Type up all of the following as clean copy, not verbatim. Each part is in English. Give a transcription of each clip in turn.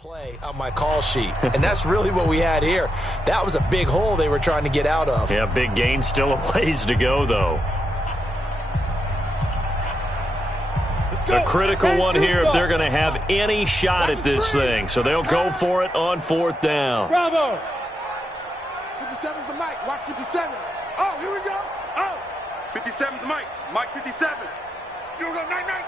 play on my call sheet, and that's really what we had here. That was a big hole they were trying to get out of. Yeah, big gain, still a ways to go, though. A critical one here if they're going to have any shot at this thing, so they'll go for it on fourth down. Bravo! 57's the Mike. Watch 57. Oh, here we go. Oh! 57's Mike. Mike 57. You go night-night.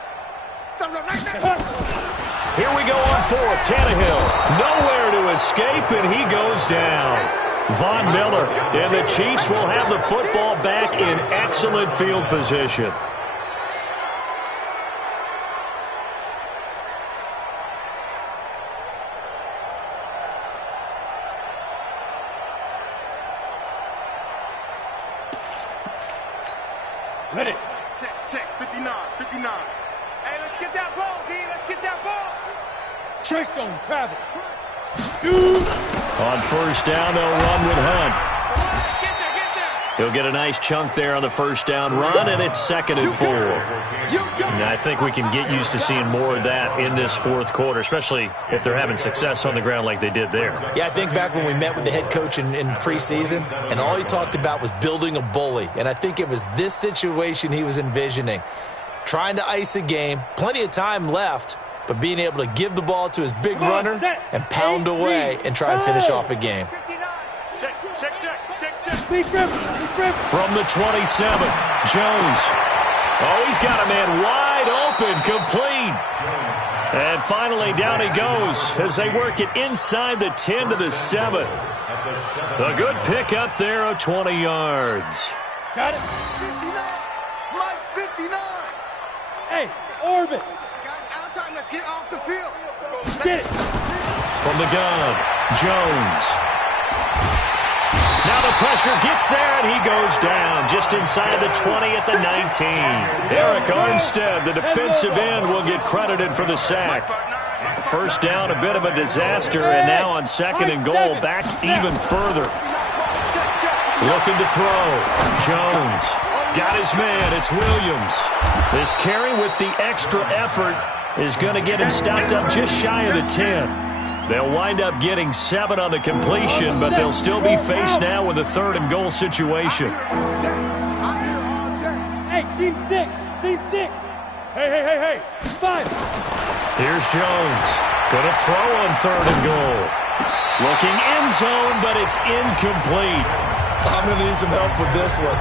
Here we go on fourth. Tannehill nowhere to escape, and he goes down. Von Miller and the Chiefs will have the football back in excellent field position. Ready. Check. 59. Hey, let's get that ball, D. Let's get that ball. Chase on travel. Shoot. On first down, they'll run with Hunt. Get there. He'll get a nice chunk there on the first down run, and it's 2nd and 4. And I think we can get used to seeing more of that in this fourth quarter, especially if they're having success on the ground like they did there. Yeah, I think back when we met with the head coach in preseason, and all he talked about was building a bully. And I think it was this situation he was envisioning. Trying to ice a game, plenty of time left, but being able to give the ball to his big runner and pound away and try and finish off a game. Check. From the 27, Jones. Oh, he's got a man wide open, complete. And finally, down he goes as they work it inside the 10 to the 7. A good pick up there of 20 yards. Got it. 59. Mike's 59. Hey, orbit. Guys, out time. Let's get off the field. Get it. From the gun, Jones. Now the pressure gets there, and he goes down just inside the 20 at the 19. Eric Armstead, the defensive end, will get credited for the sack. First down, a bit of a disaster, and now on 2nd and goal, back even further. Looking to throw. Jones got his man. It's Williams. This carry with the extra effort is going to get him stopped up just shy of the 10. They'll wind up getting 7 on the completion, but they'll still be faced now with a 3rd and goal situation. Hey, seam 6. Hey. 5. Here's Jones. Going to throw on 3rd and goal. Looking end zone, but it's incomplete. I'm going to need some help with this one.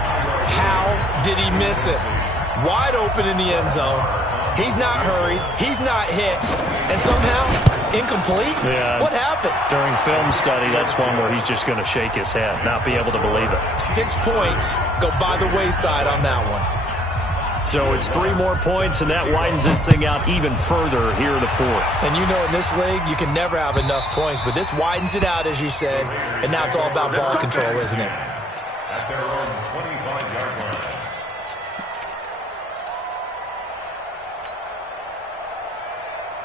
How did he miss it? Wide open in the end zone. He's not hurried. He's not hit. And somehow, incomplete? Yeah. What happened? During film study, that's one where he's just going to shake his head, not be able to believe it. 6 points go by the wayside on that one. So it's 3 more points, and that widens this thing out even further here in the 4th. And you know in this league, you can never have enough points, but this widens it out, as you said, and now it's all about ball control, isn't it? At their own 25-yard line.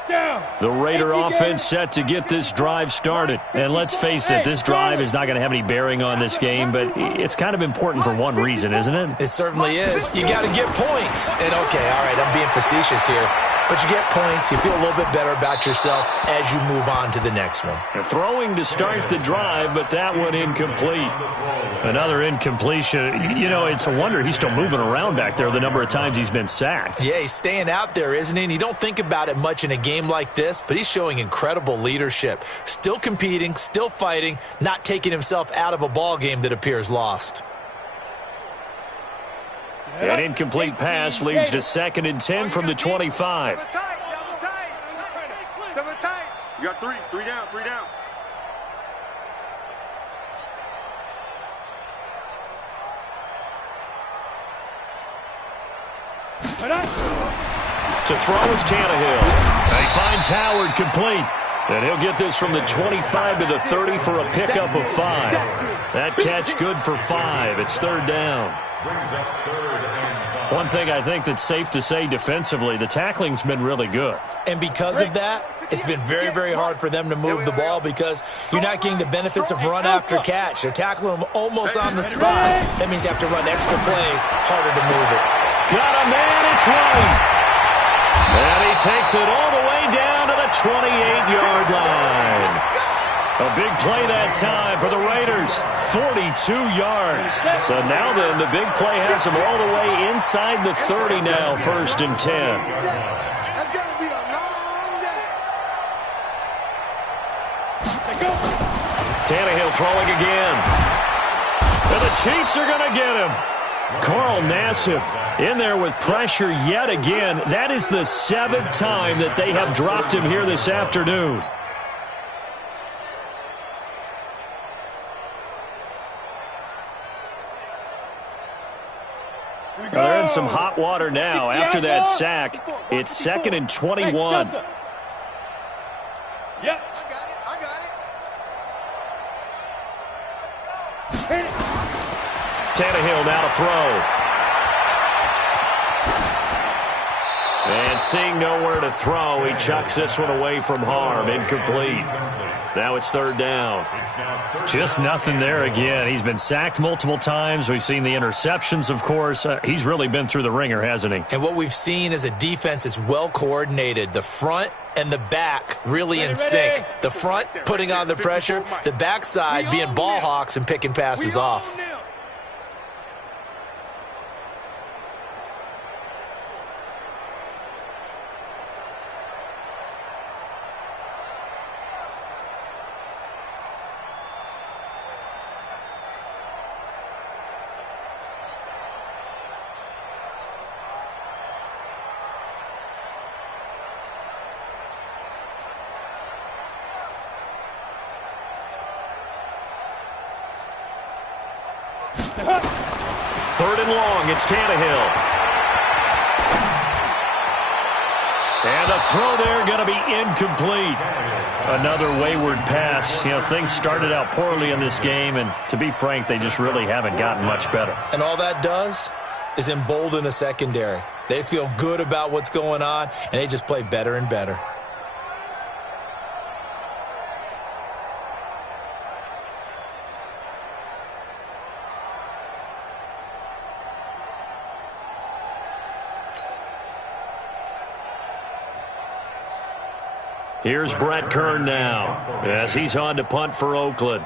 Down. The Raider offense set to get this drive started. And let's face it, this drive is not going to have any bearing on this game, but it's kind of important for one reason, isn't it? It certainly is. You got to get points. And, okay, all right, I'm being facetious here. But you get points, you feel a little bit better about yourself as you move on to the next one. Throwing to start the drive, but that one incomplete. Another incompletion. You know, it's a wonder he's still moving around back there the number of times he's been sacked. Yeah, he's staying out there, isn't he? And you don't think about it much in a game like this, but he's showing incredible leadership. Still competing, still fighting, not taking himself out of a ball game that appears lost. An incomplete pass leads to 2nd and 10 from the 25. Double tight. You got 3 down. To throw is Tannehill. And he finds Howard complete. And he'll get this from the 25 to the 30 for a pickup of 5. That catch good for 5. It's 3rd down. Brings up 3rd and 5. One thing I think that's safe to say defensively, the tackling's been really good. And because of that, it's been very, very hard for them to move the ball because you're not getting the benefits of run after catch. They're tackling them almost on the spot. That means you have to run extra plays, harder to move it. Got a man, it's White. And he takes it all the way down to the the 28-yard line. A big play that time for the Raiders. 42 yards. So now then, the big play has them all the way inside the 30 now, 1st and 10. That's going to be a long day. Tannehill throwing again. And the Chiefs are going to get him. Carl Nassib in there with pressure yet again. That is the 7th time that they have dropped him here this afternoon. They're in some hot water now after that sack. It's 2nd and 21. Yep. I got it. Tannehill now to throw. And seeing nowhere to throw, he chucks this one away from harm. Incomplete. Now it's 3rd down. Just nothing there again. He's been sacked multiple times. We've seen the interceptions, of course. He's really been through the ringer, hasn't he? And what we've seen is a defense that's well coordinated. The front and the back really in sync. The front putting on the pressure, the backside being ball hawks and picking passes off. Third and long, it's Tannehill. And a throw there going to be incomplete. Another wayward pass. You know, things started out poorly in this game, and to be frank, they just really haven't gotten much better. And all that does is embolden a secondary. They feel good about what's going on, and they just play better and better. Here's Brett Kern now as he's on to punt for Oakland.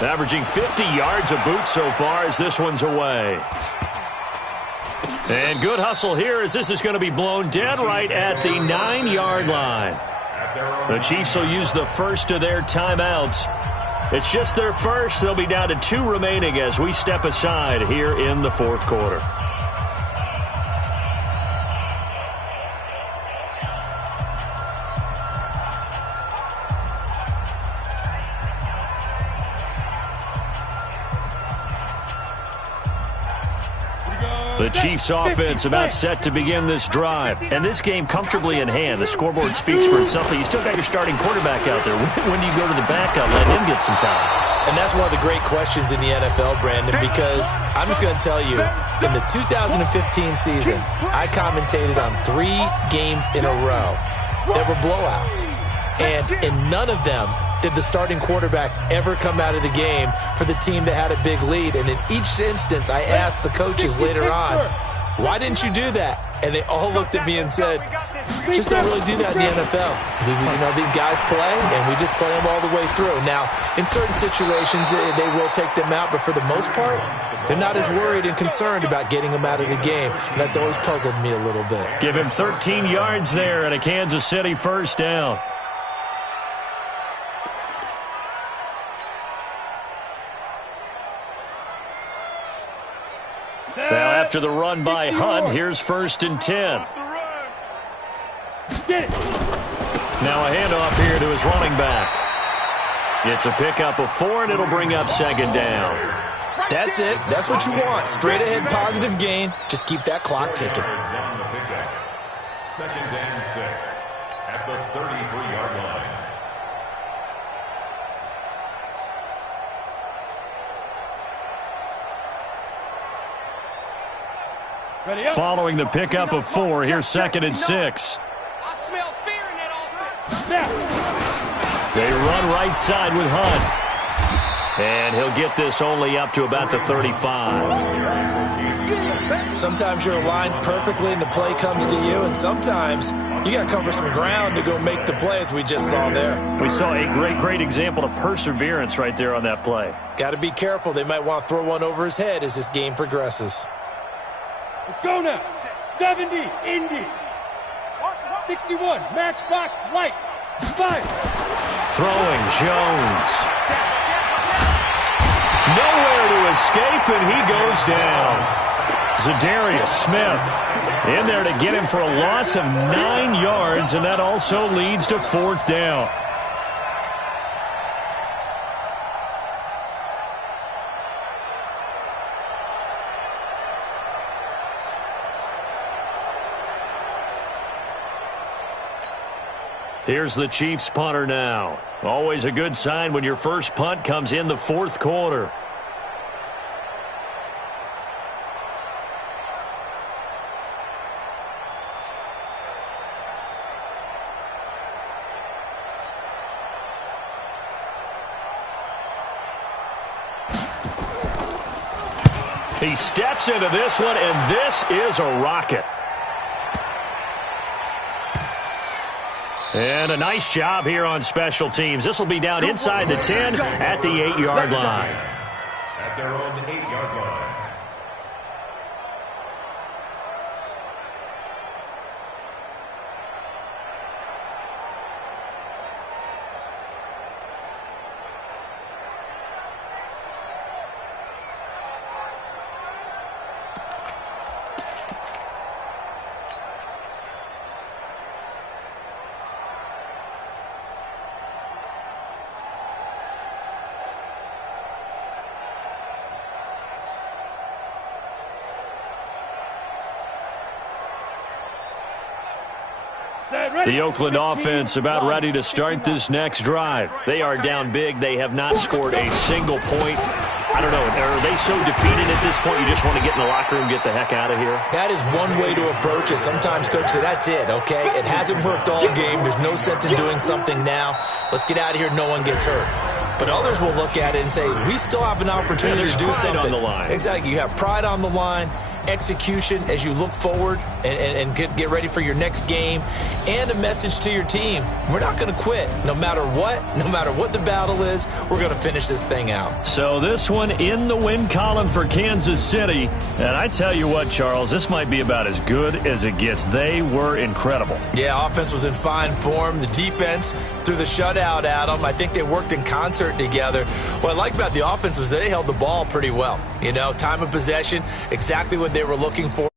Averaging 50 yards a boot so far as this one's away. And good hustle here as this is going to be blown dead right at the 9-yard line. The Chiefs will use the first of their timeouts. It's just their first. They'll be down to 2 remaining as we step aside here in the 4th quarter. The Chiefs offense about set to begin this drive. And this game comfortably in hand. The scoreboard speaks for itself. You still got your starting quarterback out there. When do you go to the backup? Let him get some time. And that's one of the great questions in the NFL, Brandon, because I'm just going to tell you, in the 2015 season, I commentated on 3 games in a row that were blowouts. And in none of them did the starting quarterback ever come out of the game for the team that had a big lead. And in each instance, I asked the coaches later on, why didn't you do that? And they all looked at me and said, just don't really do that in the NFL. You know, these guys play, and we just play them all the way through. Now, in certain situations, they will take them out, but for the most part, they're not as worried and concerned about getting them out of the game. And that's always puzzled me a little bit. Give him 13 yards there at a Kansas City first down. Now after the run by Hunt, here's 1st and 10. Now a handoff here to his running back. It's a pickup of 4, and it'll bring up 2nd down. That's it. That's what you want. Straight ahead positive gain. Just keep that clock ticking. 2nd and 6 at the 33-yard line. Following the pickup of 4, here's 2nd and 6. I smell fear in that offense. They run right side with Hunt. And he'll get this only up to about the 35. Sometimes you're aligned perfectly and the play comes to you, and sometimes you got to cover some ground to go make the play, as we just saw there. We saw a great example of perseverance right there on that play. Got to be careful. They might want to throw one over his head as this game progresses. Let's go now. 70, Indy. 61, matchbox, lights. Fire. Throwing Jones. Nowhere to escape, and he goes down. Zadarius Smith in there to get him for a loss of 9 yards, and that also leads to 4th down. Here's the Chiefs punter now. Always a good sign when your first punt comes in the 4th quarter. He steps into this one, and this is a rocket. And a nice job here on special teams. This will be down inside the 10 at the 8-yard line. At their own 8-yard line. The Oakland offense about ready to start this next drive. They are down big. They have not scored a single point. I don't know. Are they so defeated at this point you just want to get in the locker room, get the heck out of here? That is one way to approach it. Sometimes coaches say, that's it, okay? It hasn't worked all game. There's no sense in doing something now. Let's get out of here. No one gets hurt. But others will look at it and say, we still have an opportunity to do something. On the line. Exactly. You have pride on the line, execution as you look forward and get ready for your next game, and a message to your team. We're not going to quit. No matter what the battle is, we're going to finish this thing out. So this one in the win column for Kansas City. And I tell you what, Charles, this might be about as good as it gets. They were incredible. Yeah, offense was in fine form. The defense threw the shutout at them. I think they worked in concert together. What I like about the offense was they held the ball pretty well. You know, time of possession, exactly what they were looking for.